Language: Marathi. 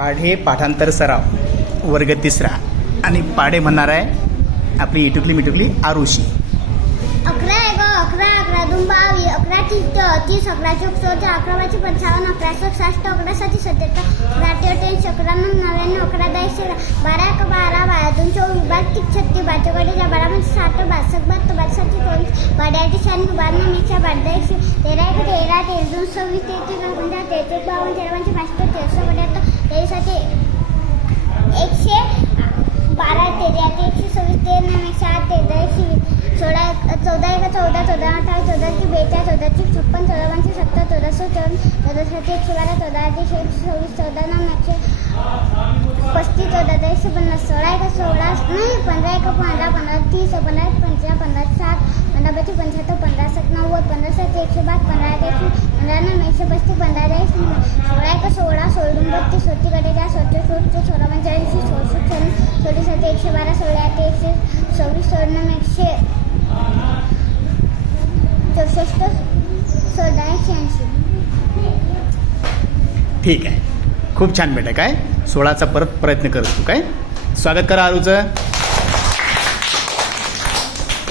पाढे पाठांतर सराव वर्ग तिसरा. आणि पाढे म्हणणार आहे आपली इटुकली मिटुकली आरुषी. अकरा एक अकरा अकरा दोन बावी अकरा तीस तीस अकरा चौक चौदा अकरा पाचशे पंचावन्न अकरा सहासष्ट अकरा सातशे सत्त्याहत्तर अकरा अठ्ठेचाळीस अकरा नऊ नव्याण्णव अकरा दहा एकशे बारा एक बारा बारा दोन चोवीस बारा तीस छत्तीस बाचोकडे बारा म्हणजे साठ बासष्ट बहात्तर बासष्ट चोवीस बारा शहाण्णव बावन्न एकशे बारा एकशे तेरा एक तेरा तेरा दोन सव्वीस तेहतीस पंधरा तेहतीस बावन्न तेरा बहात्तर एकशे बारा तेरा ते एकशे सव्वीस तेरा नऊ एकशे आठ तेरा एकशे वीस सोळा चौदा एक चौदा चौदा अठरा चौदा की बेचाळीस चौदाची छप्पन चौदा पंचे सत्तर चौदाशे चौदा चौदासाठी एकशे बारा चौदा आठ एकशे एकशे सव्वीस चौदा नऊ एकशे पस्तीस चौदा ते एकशे पन्नास सोळा एक सोळा नाही पंधरा एक पंधरा पंधरा तीस पंधरा एक पंधरा पंधरा सात पंधरा पाचशे पंच्याहत्तर पंधरा सात नव्वद पंधरा सात एकशे पाच पंधरा एकशे पंधरा नऊ एकशे पस्तीस पंधरा दहा एकशे सोळा एक सोळा सोळा दोन बत्तीस सोळा कडे दहा सोळा सोळा सोळा पंच्याऐंशी सोळशे सोळा सोळीसाठी एकशे बारा सोळा ते एकशे सव्वीस सोळा एकशे चौसष्ट सोळा एकशे ऐंशी. ठीक आहे. खूप छान बेटा काय? सोळाचा परत प्रयत्न करतो काय? स्वागत करा आरूचं.